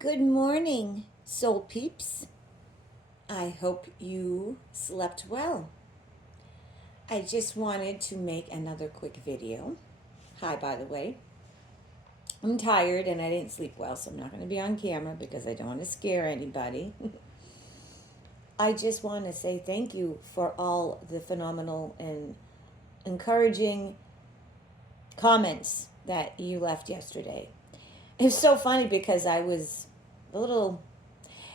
Good morning, soul peeps. I hope you slept well. I just wanted to make another quick video. Hi, by the way. I'm tired and I didn't sleep well, so I'm not going to be on camera because I don't want to scare anybody. I just want to say thank you for all the phenomenal and encouraging comments that you left yesterday. It was so funny because I was a little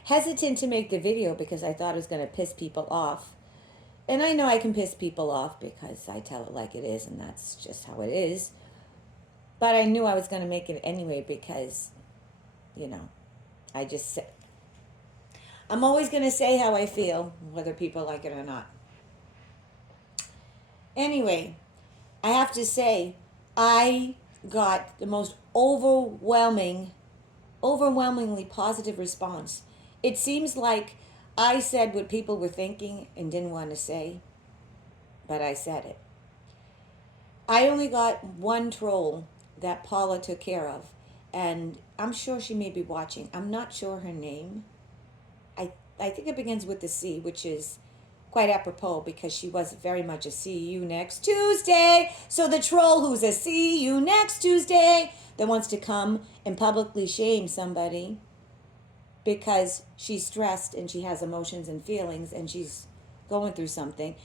hesitant to make the video because I thought it was going to piss people off. And I know I can piss people off because I tell it like it is, and that's just how it is. But I knew I was going to make it anyway because, you know, I just say, I'm always going to say how I feel, whether people like it or not. Anyway, I have to say, I got the most overwhelmingly positive response. It seems like I said what people were thinking and didn't want to say, but I said it. I only got one troll that Paula took care of, and I'm sure she may be watching. I'm not sure her name. I think it begins with the C, which is quite apropos because she was very much a see you next Tuesday. So the troll who's a see you next Tuesday that wants to come and publicly shame somebody because she's stressed and she has emotions and feelings and she's going through something.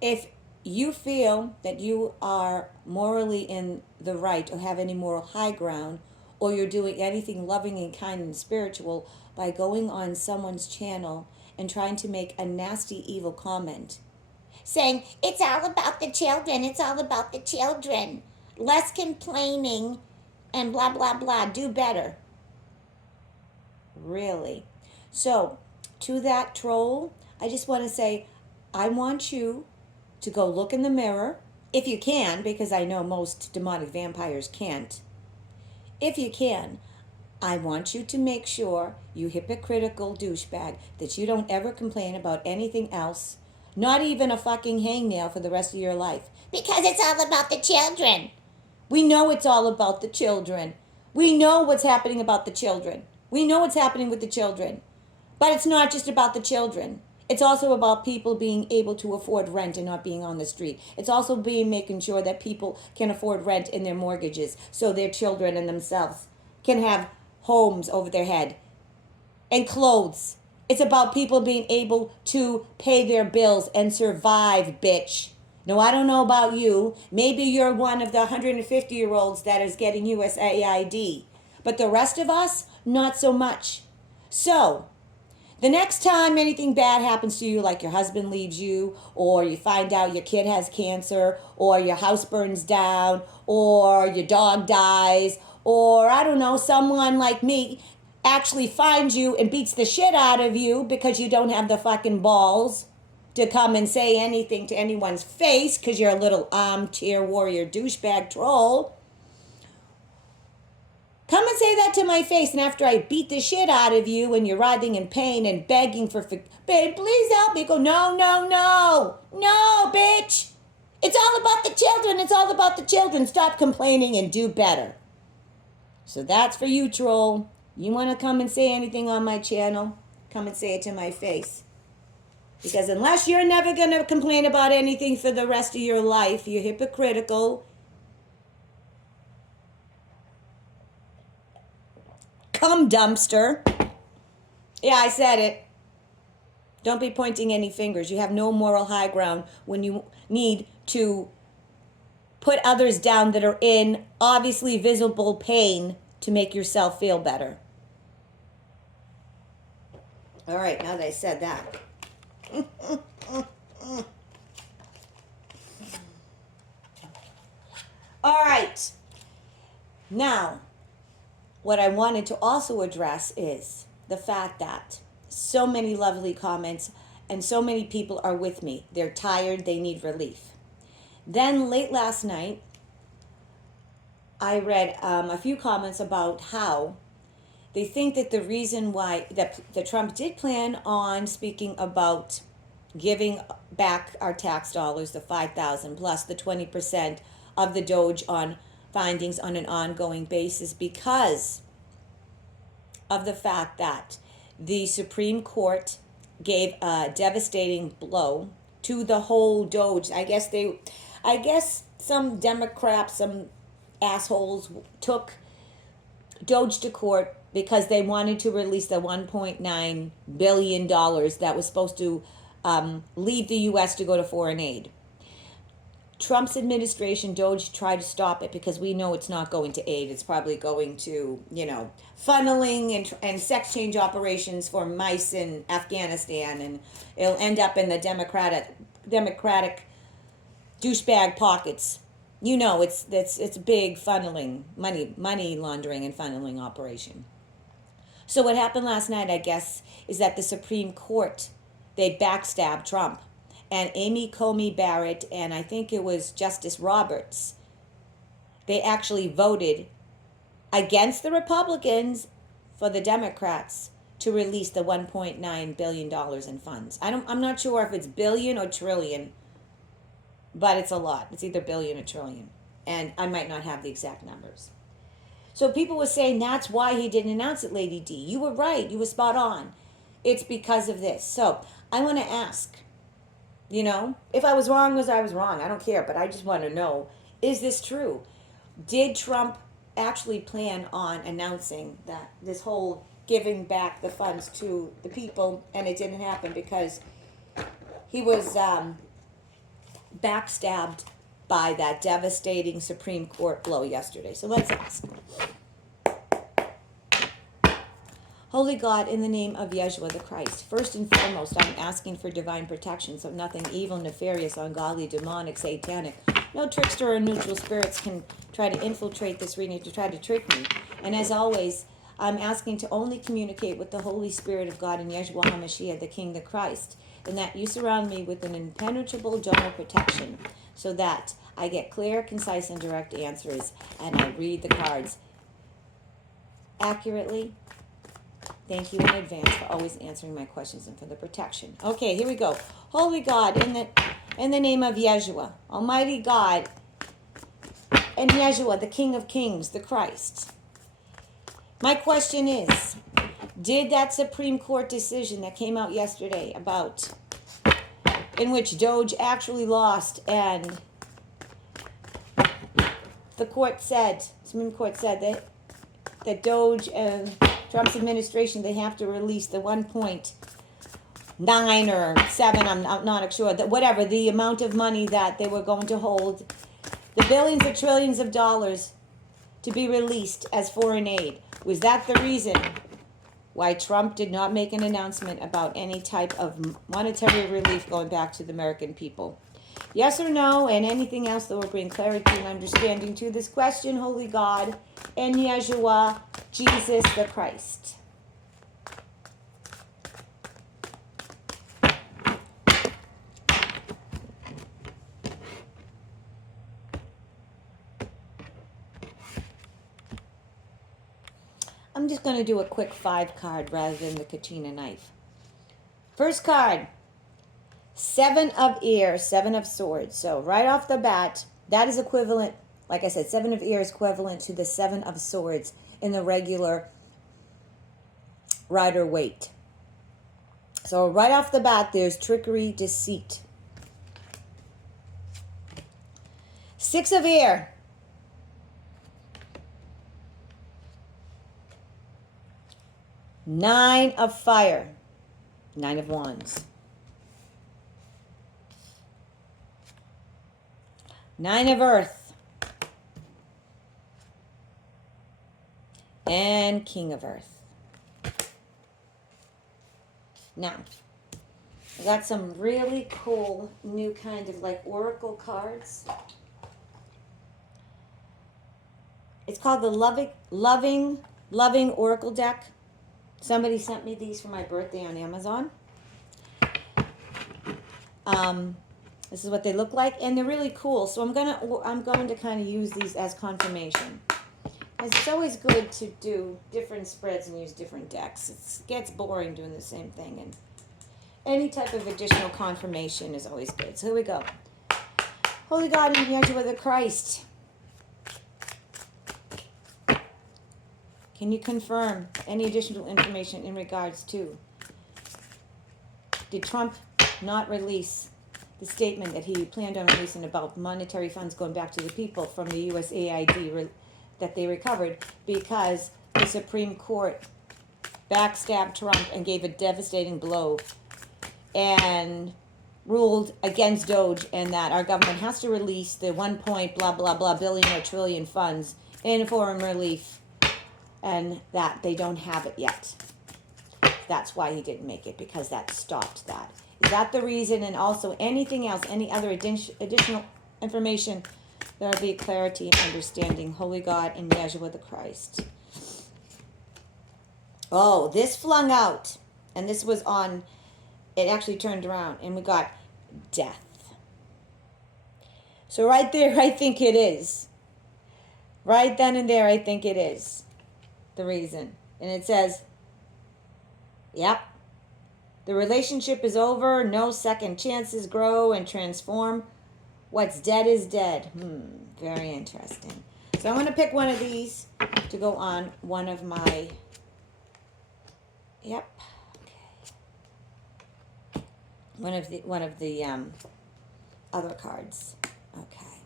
If you feel that you are morally in the right or have any moral high ground, or you're doing anything loving and kind and spiritual by going on someone's channel and trying to make a nasty, evil comment, saying, it's all about the children, it's all about the children, less complaining, and blah, blah, blah, do better. Really? So, to that troll, I just want to say, I want you to go look in the mirror, if you can, because I know most demonic vampires can't. If you can, I want you to make sure, you hypocritical douchebag, that you don't ever complain about anything else, not even a fucking hangnail for the rest of your life. Because it's all about the children. We know it's all about the children. We know what's happening about the children. We know what's happening with the children. But it's not just about the children. It's also about people being able to afford rent and not being on the street. It's also making sure that people can afford rent in their mortgages so their children and themselves can have homes over their head and clothes. It's about people being able to pay their bills and survive, bitch. No, I don't know about you. Maybe you're one of the 150-year-olds that is getting USAID. But the rest of us, not so much. So, the next time anything bad happens to you, like your husband leaves you, or you find out your kid has cancer, or your house burns down, or your dog dies, or I don't know, someone like me actually finds you and beats the shit out of you because you don't have the fucking balls to come and say anything to anyone's face because you're a little armchair warrior douchebag troll. Come and say that to my face, and after I beat the shit out of you and you're writhing in pain and begging for, babe, please help me, go, no, no, no, no, bitch. It's all about the children. It's all about the children. Stop complaining and do better. So that's for you, troll. You want to come and say anything on my channel, come and say it to my face. Because unless you're never going to complain about anything for the rest of your life, you're hypocritical. Cum dumpster. Yeah, I said it. Don't be pointing any fingers. You have no moral high ground when you need to put others down that are in obviously visible pain to make yourself feel better. All right, now that I said that. All right. Now, what I wanted to also address is the fact that so many lovely comments and so many people are with me. They're tired, they need relief. Then late last night, I read a few comments about how they think that the reason why that Trump did plan on speaking about giving back our tax dollars, the 5,000 plus the 20% of the Doge on findings on an ongoing basis because of the fact that the Supreme Court gave a devastating blow to the whole Doge. I guess some Democrats, some assholes took Doge to court because they wanted to release the $1.9 billion that was supposed to leave the U.S. to go to foreign aid. Trump's administration, Doge, tried to stop it because we know it's not going to aid. It's probably going to, funneling and sex change operations for mice in Afghanistan, and it'll end up in the Democratic douchebag pockets. It's big funneling, money laundering and funneling operation. So what happened last night, I guess, is that the Supreme Court, they backstabbed Trump. And Amy Coney Barrett and I think it was Justice Roberts, they actually voted against the Republicans for the Democrats to release the $1.9 billion in funds. I'm not sure if it's billion or trillion, but it's a lot. It's either billion or trillion. And I might not have the exact numbers. So people were saying that's why he didn't announce it, Lady D. You were right. You were spot on. It's because of this. So I want to ask, if I was wrong, I was wrong. I don't care, but I just want to know, is this true? Did Trump actually plan on announcing that this whole giving back the funds to the people, and it didn't happen because he was backstabbed by that devastating Supreme Court blow yesterday? So let's ask. Holy God, in the name of Yeshua the Christ, first and foremost, I'm asking for divine protection so nothing evil, nefarious, ungodly, demonic, satanic, no trickster or neutral spirits can try to infiltrate this reading to try to trick me. And as always, I'm asking to only communicate with the Holy Spirit of God in Yeshua HaMashiach, the King, the Christ, and that you surround me with an impenetrable dome of protection so that I get clear, concise, and direct answers, and I read the cards accurately. Thank you in advance for always answering my questions and for the protection. Okay, here we go. Holy God, in the name of Yeshua, Almighty God, and Yeshua, the King of Kings, the Christ. My question is, did that Supreme Court decision that came out yesterday in which Doge actually lost, and the Supreme Court said that Doge and Trump's administration, they have to release the 1.9 or 7, I'm not sure, that whatever, the amount of money that they were going to hold, the billions or trillions of dollars to be released as foreign aid. Was that the reason why Trump did not make an announcement about any type of monetary relief going back to the American people? Yes or no, and anything else that will bring clarity and understanding to this question, Holy God, and Yeshua, Jesus the Christ. I'm just going to do a quick 5 card rather than the Katrina knife. First card, 7 of ears, 7 of swords. So right off the bat, that is equivalent, like I said, 7 of ears equivalent to the 7 of swords in the regular Rider Waite. So right off the bat, there's trickery, deceit. 6 of air. 9 of fire. 9 of wands. 9 of earth. And King of earth. Now, I got some really cool new kind of like oracle cards. It's called the Loving Oracle Deck. Somebody sent me these for my birthday on Amazon. This is what they look like, and they're really cool. So I'm going to kind of use these as confirmation. It's always good to do different spreads and use different decks. It gets boring doing the same thing, and any type of additional confirmation is always good. So here we go. Holy God and Yeshua the Christ. Can you confirm any additional information in regards to, did Trump not release the statement that he planned on releasing about monetary funds going back to the people from the USAID that they recovered because the Supreme Court backstabbed Trump and gave a devastating blow and ruled against Doge, and that our government has to release the 1 point blah blah blah billion or trillion funds in foreign relief, and that they don't have it yet. That's why he didn't make it, because that stopped that. Is that the reason? And also anything else, any other additional information, there will be clarity and understanding. Holy God and Yeshua the Christ. Oh, this flung out, and this was on, it actually turned around, and we got death. So right there, I think it is. Right then and there, I think it is the reason. And it says, yep, the relationship is over. No second chances grow and transform. What's dead is dead. Very interesting. So I'm going to pick one of these to go on one of my, yep, okay. One of the other cards. Okay.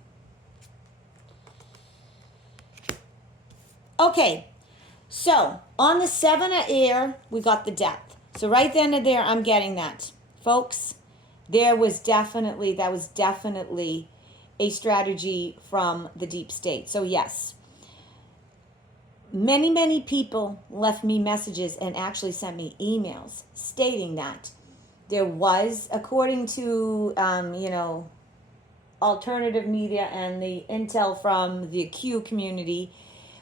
Okay. So on the 7 of air, we got the death. So right then and there, I'm getting that. Folks, that was definitely a strategy from the deep state. So yes, many people left me messages and actually sent me emails stating that there was, according to, alternative media and the intel from the Q community,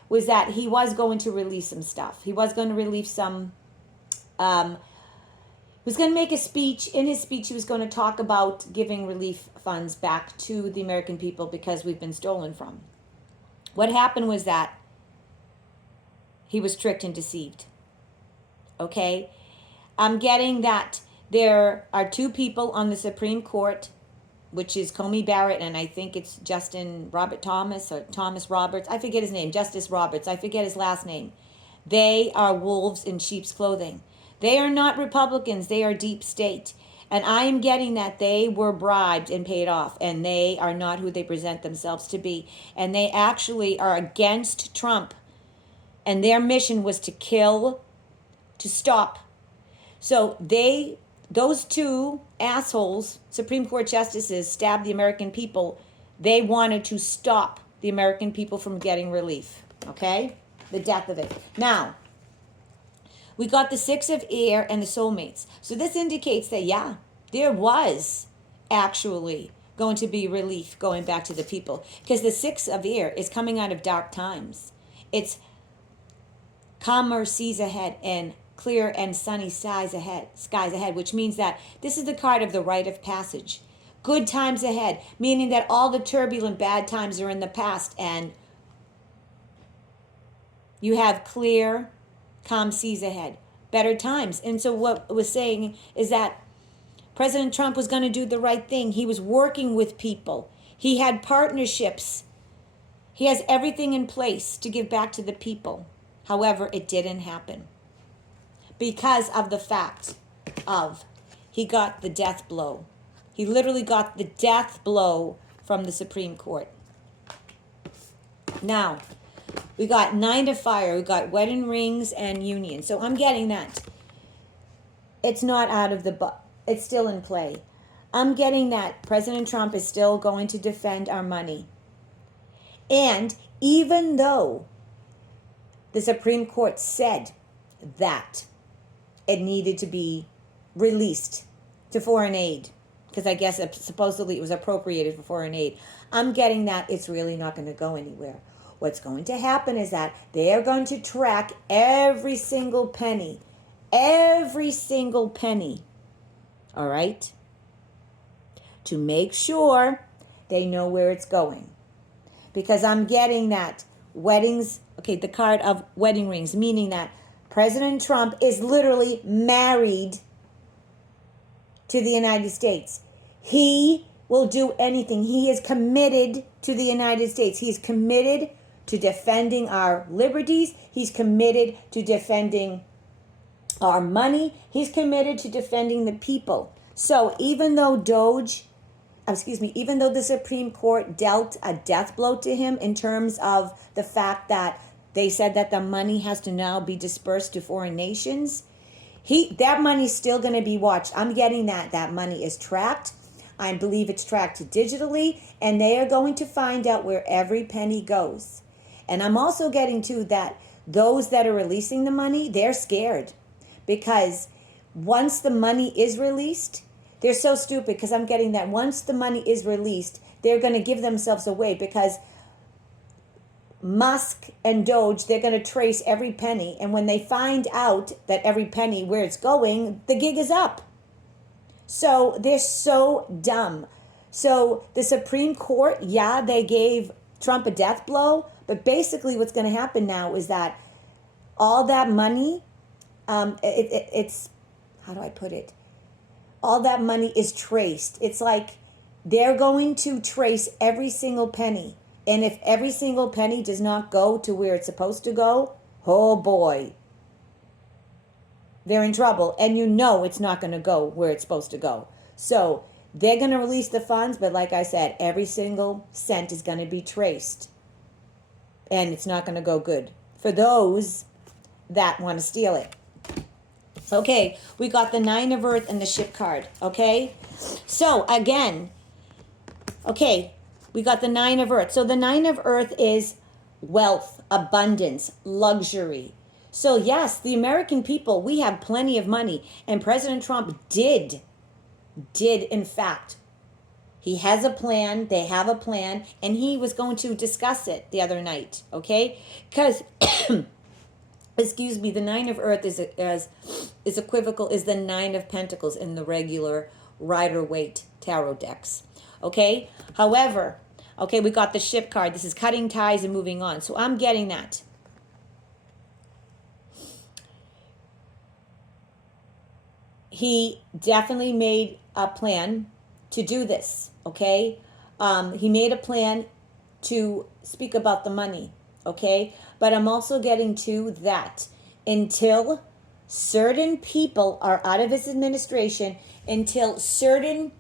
was that he was going to release some stuff. He was going to release some, he was going to make a speech. In his speech, he was going to talk about giving relief funds back to the American people because we've been stolen from. What happened was that he was tricked and deceived. Okay? I'm getting that there are two people on the Supreme Court, which is Comey Barrett, and I think it's Justin Robert Thomas or Thomas Roberts. I forget his name. Justice Roberts. I forget his last name. They are wolves in sheep's clothing. They are not Republicans. They are deep state. And I am getting that they were bribed and paid off, and they are not who they present themselves to be. And they actually are against Trump. And their mission was to kill, to stop. So those two assholes, Supreme Court justices, stabbed the American people. They wanted to stop the American people from getting relief. Okay? The death of it. Now, we got the 6 of air and the soulmates. So this indicates that, yeah, there was actually going to be relief going back to the people. Because the 6 of air is coming out of dark times. It's calmer seas ahead and clear and sunny skies ahead, which means that this is the card of the rite of passage. Good times ahead, meaning that all the turbulent bad times are in the past and you have clear, calm seas ahead, better times. And so what it was saying is that President Trump was going to do the right thing. He was working with people. He had partnerships. He has everything in place to give back to the people. However, it didn't happen because of the fact of he got the death blow. He literally got the death blow from the Supreme Court. Now, we got 9 of fire. We got wedding rings and union. So I'm getting that. It's not out of the it's still in play. I'm getting that President Trump is still going to defend our money. And even though the Supreme Court said that it needed to be released to foreign aid, because I guess supposedly it was appropriated for foreign aid, I'm getting that it's really not going to go anywhere. What's going to happen is that they are going to track every single penny, all right, to make sure they know where it's going. Because I'm getting that weddings, okay, the card of wedding rings, meaning that President Trump is literally married to the United States. He will do anything. He is committed to the United States. He's committed to defending our liberties. He's committed to defending our money. He's committed to defending the people. So even though even though the Supreme Court dealt a death blow to him in terms of the fact that they said that the money has to now be dispersed to foreign nations, that money's still going to be watched. I'm getting that money is tracked. I believe it's tracked digitally, and they are going to find out where every penny goes. And I'm also getting to that those that are releasing the money, they're scared, because once the money is released, they're so stupid, because I'm getting that once the money is released, they're going to give themselves away, because Musk and Doge, they're going to trace every penny. And when they find out that every penny, where it's going, the gig is up. So they're so dumb. So the Supreme Court, yeah, they gave Trump a death blow. But basically what's going to happen now is that all that money, it's, how do I put it? All that money is traced. It's like they're going to trace every single penny. And if every single penny does not go to where it's supposed to go, oh boy, they're in trouble. And you know it's not going to go where it's supposed to go. So they're going to release the funds, but like I said, every single cent is going to be traced. And it's not going to go good for those that want to steal it. Okay, we got the Nine of Earth and the Ship card, okay? So again, okay, we got the Nine of Earth. So the Nine of Earth is wealth, abundance, luxury. So yes, the American people, we have plenty of money. And President Trump did in fact. He has a plan, they have a plan, and he was going to discuss it the other night, okay? Because, excuse me, the Nine of Earth is equivocal, is the Nine of Pentacles in the regular Rider-Waite tarot decks, okay? However, okay, we got the Ship card. This is cutting ties and moving on. So I'm getting that. He definitely made a plan to do this, okay? He made a plan to speak about the money, okay? But I'm also getting to that until certain people are out of his administration, until certain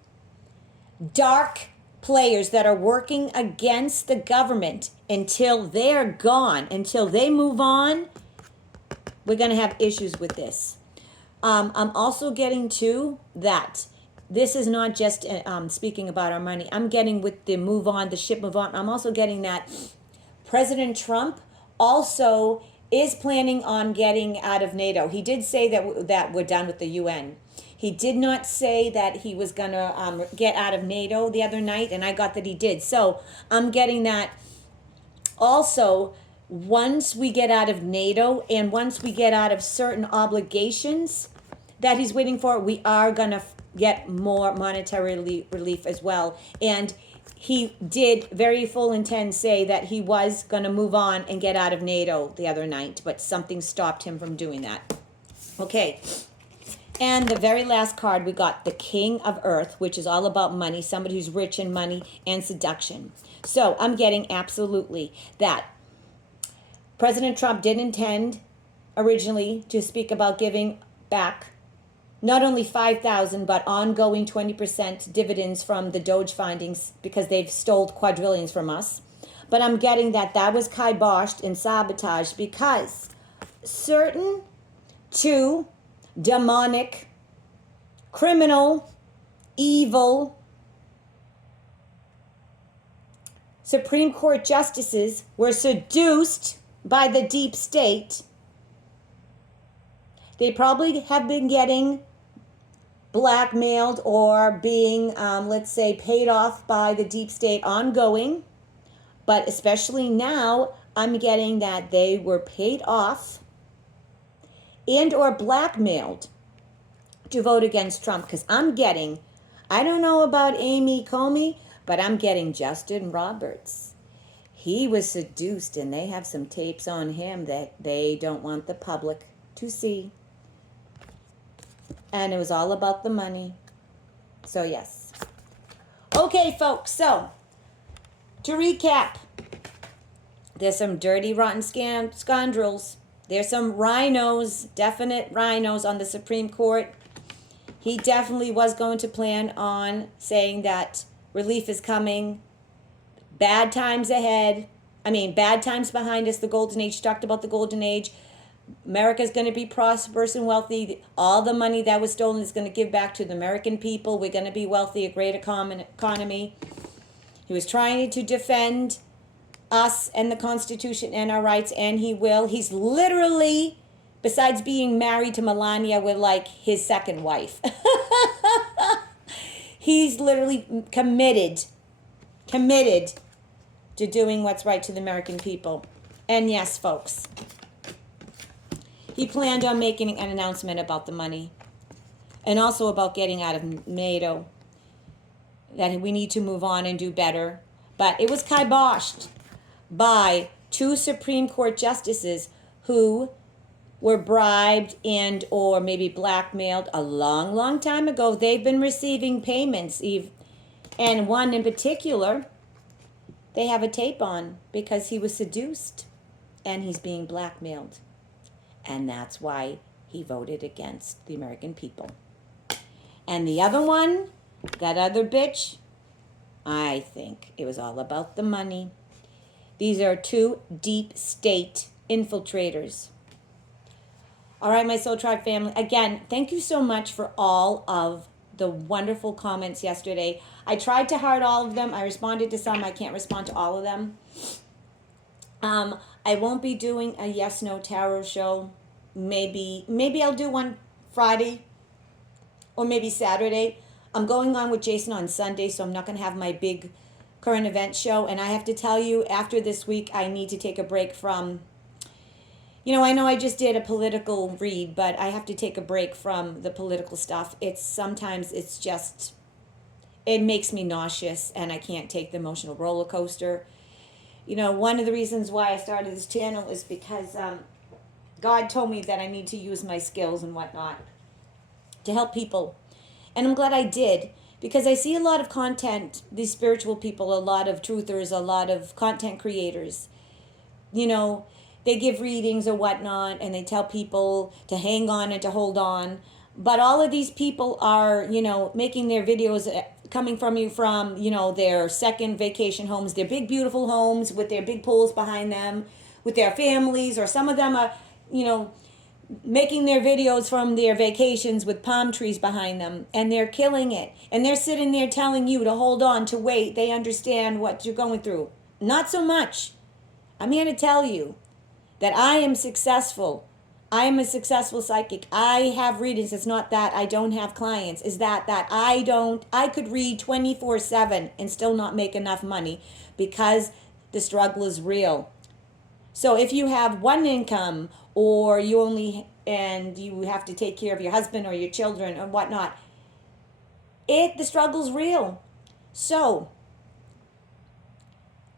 dark players that are working against the government, until they're gone, until they move on, we're going to have issues with this. I'm also getting to that this is not just speaking about our money. I'm getting with the move on, the ship move on. I'm also getting that President Trump also is planning on getting out of NATO. He did say that we're done with the UN. He did not say that he was going to get out of NATO the other night, and I got that he did. So I'm getting that also once we get out of NATO and once we get out of certain obligations that he's waiting for, we are going to get more monetary relief as well. And he did very full intent say that he was going to move on and get out of NATO the other night, but something stopped him from doing that. Okay. And the very last card, we got the King of Earth, which is all about money, somebody who's rich in money and seduction. So I'm getting absolutely that President Trump did intend originally to speak about giving back not only $5,000, but ongoing 20% dividends from the Doge findings because they've stole quadrillions from us. But I'm getting that was kiboshed and sabotaged because certain two demonic, criminal, evil Supreme Court justices were seduced by the deep state. They probably have been getting blackmailed or being, let's say, paid off by the deep state ongoing. But especially now, I'm getting that they were paid off and or blackmailed to vote against Trump. Because I'm getting, I don't know about Amy Comey, but I'm getting Justin Roberts. He was seduced, and they have some tapes on him that they don't want the public to see. And it was all about the money. So, yes. Okay, folks. So, to recap, There's some dirty, rotten scoundrels. There's some rhinos, definite rhinos on the Supreme Court. He definitely was going to plan on saying that relief is coming. Bad times ahead. Bad times behind us, the golden age. Talked about the golden age. America's going to be prosperous and wealthy. All the money that was stolen is going to give back to the American people. We're going to be wealthy, a great economy. He was trying to defend us and the Constitution and our rights, and he will. He's literally, besides being married to Melania, with like his second wife. He's literally committed to doing what's right to the American people. And yes, folks, he planned on making an announcement about the money and also about getting out of NATO, that we need to move on and do better. But it was kiboshed by 2 Supreme Court justices who were bribed and or maybe blackmailed a long, long time ago. They've been receiving payments, and one in particular, they have a tape on because he was seduced and he's being blackmailed. And that's why he voted against the American people. And the other one, that other bitch, I think it was all about the money. These are 2 deep state infiltrators. All right, my Soul Tribe family. Again, thank you so much for all of the wonderful comments yesterday. I tried to heart all of them. I responded to some. I can't respond to all of them. I won't be doing a yes no tarot show. Maybe I'll do one Friday or maybe Saturday. I'm going on with Jason on Sunday, so I'm not going to have my big current event show. And I have to tell you, after this week, I need to take a break from, I know I just did a political read, but I have to take a break from the political stuff. Sometimes it's just, it makes me nauseous and I can't take the emotional roller coaster. One of the reasons why I started this channel is because God told me that I need to use my skills and whatnot to help people. And I'm glad I did, because I see a lot of content, these spiritual people, a lot of truthers, a lot of content creators, they give readings or whatnot, and they tell people to hang on and to hold on. But all of these people are, making their videos coming from their second vacation homes, their big, beautiful homes with their big pools behind them, with their families, or some of them are, making their videos from their vacations with palm trees behind them, and they're killing it. And they're sitting there telling you to hold on, to wait. They understand what you're going through. Not so much. I'm here to tell you that I am successful. I am a successful psychic. I have readings. It's not that I don't have clients. It's that I could read 24/7 and still not make enough money because the struggle is real. So if you have one income, or you have to take care of your husband or your children or whatnot, the struggle's real. So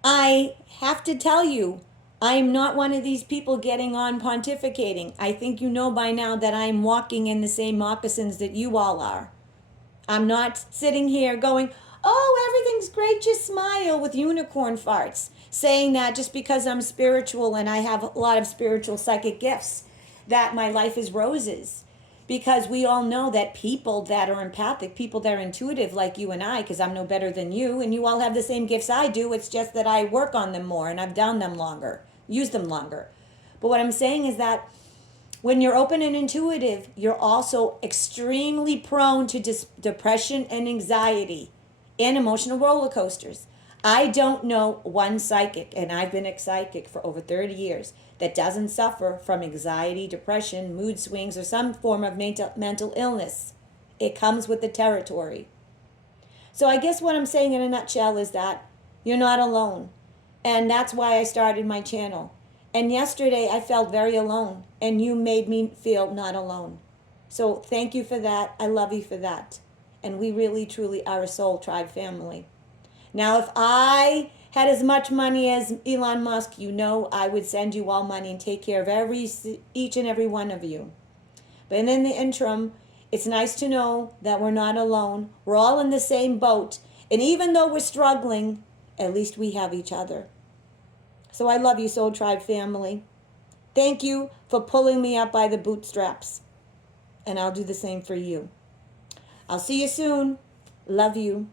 I have to tell you, I'm not one of these people getting on pontificating. I think you know by now that I'm walking in the same moccasins that you all are. I'm not sitting here going, oh, everything's great, just smile with unicorn farts, saying that just because I'm spiritual and I have a lot of spiritual psychic gifts, that my life is roses. Because we all know that people that are empathic, people that are intuitive like you and I, because I'm no better than you, and you all have the same gifts I do, it's just that I work on them more and I've done them longer, used them longer. But what I'm saying is that when you're open and intuitive, you're also extremely prone to depression and anxiety and emotional roller coasters. I don't know one psychic, and I've been a psychic for over 30 years, that doesn't suffer from anxiety, depression, mood swings, or some form of mental illness. It comes with the territory. So I guess what I'm saying in a nutshell is that you're not alone. And that's why I started my channel. And yesterday I felt very alone, and you made me feel not alone. So thank you for that. I love you for that. And we really, truly are a soul tribe family. Now, if I had as much money as Elon Musk, I would send you all money and take care of each and every one of you. But in the interim, it's nice to know that we're not alone. We're all in the same boat. And even though we're struggling, at least we have each other. So I love you, Soul Tribe family. Thank you for pulling me up by the bootstraps. And I'll do the same for you. I'll see you soon. Love you.